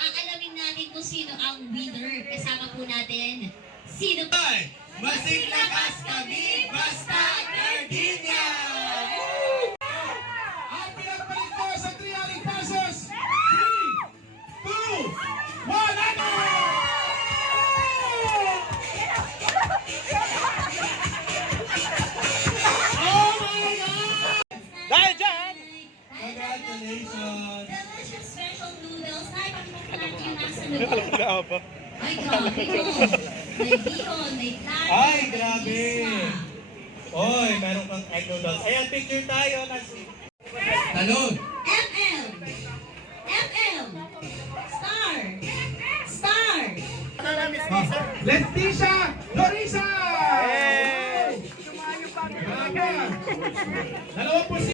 Aalamin natin kung sino ang winner. Kasama po natin. Sino po? Masiglakas kami, basta Gardenia! Ang pinagpalit ko sa trialing passes! 3, 2, 1, ano? Oh my God! Dahil dyan! Congratulations! Delicious special noodles. Ay, pagkakulat yung nasa loob. Ay, grabe ko. May bihon, may plan. Ay, grabe! Oy, meron kang egg noodles. Ayan, picture tayo. Talon! MM! MM! Star! Star! Leticia